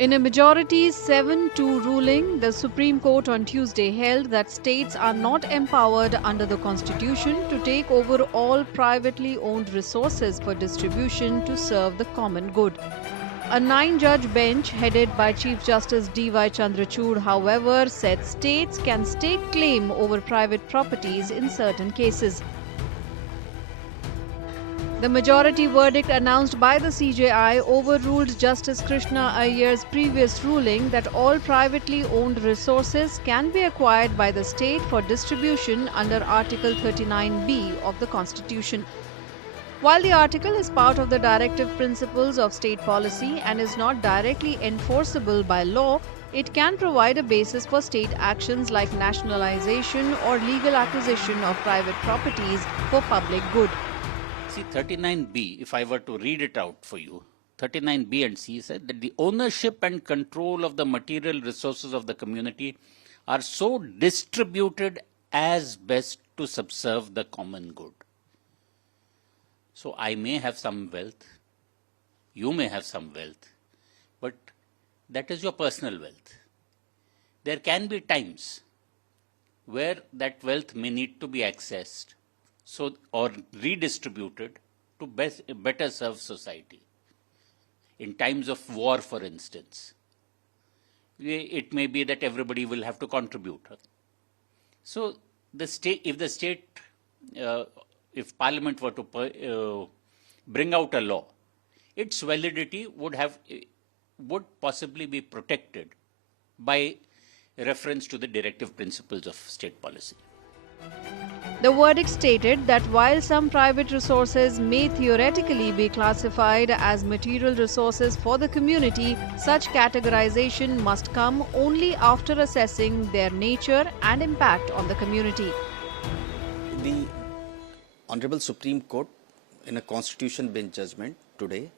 In a majority 7-2 ruling, the Supreme Court on Tuesday held that states are not empowered under the Constitution to take over all privately owned resources for distribution to serve the common good. A 9-judge bench headed by Chief Justice DY Chandrachud, however, said states can stake claim over private properties in certain cases. The majority verdict announced by the CJI overruled Justice Krishna Iyer's previous ruling that all privately owned resources can be acquired by the state for distribution under Article 39B of the Constitution. While the article is part of the directive principles of state policy and is not directly enforceable by law, it can provide a basis for state actions like nationalization or legal acquisition of private properties for public good. See, 39B, if I were to read it out for you, 39B and C said that the ownership and control of the material resources of the community are so distributed as best to subserve the common good. So I may have some wealth, you may have some wealth, but that is your personal wealth. There can be times where that wealth may need to be accessed or redistributed to better serve society. In times of war, for instance, it may be that everybody will have to contribute. So the state, if Parliament were to bring out a law, its validity would possibly be protected by reference to the directive principles of state policy. The verdict stated that while some private resources may theoretically be classified as material resources for the community, such categorization must come only after assessing their nature and impact on the community. The Honorable Supreme Court, in a Constitution bench judgment today,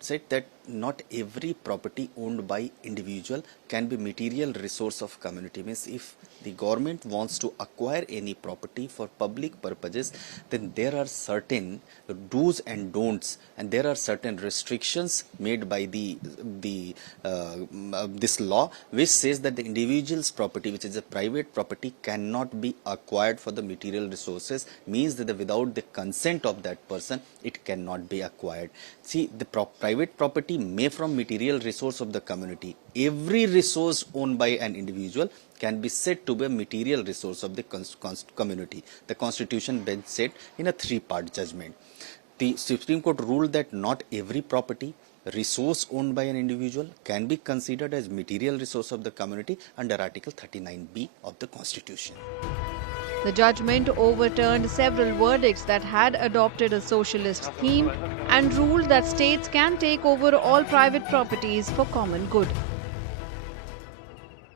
said that not every property owned by individual can be material resource of community. Means if the government wants to acquire any property for public purposes, then there are certain do's and don'ts, and there are certain restrictions made by this law, which says that the individual's property, which is a private property, cannot be acquired for the material resources. Means that without the consent of that person, it cannot be acquired. See, the private property may from material resource of the community. Every resource owned by an individual can be said to be a material resource of the community. The Constitution bench said in a 3-part judgment. The Supreme Court ruled that not every property, resource owned by an individual can be considered as material resource of the community under Article 39B of the Constitution. The judgment overturned several verdicts that had adopted a socialist theme and ruled that states can take over all private properties for common good.